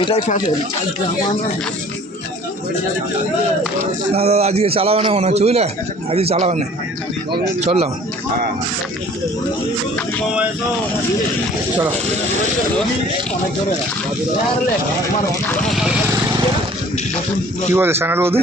এটাই ফ্যাশন না দাদা আজকে চালাবে না মনে হচ্ছে বুঝলে, আজকে চালাবে না, চললাম চলো। কি বলে স্যানার বৌদি?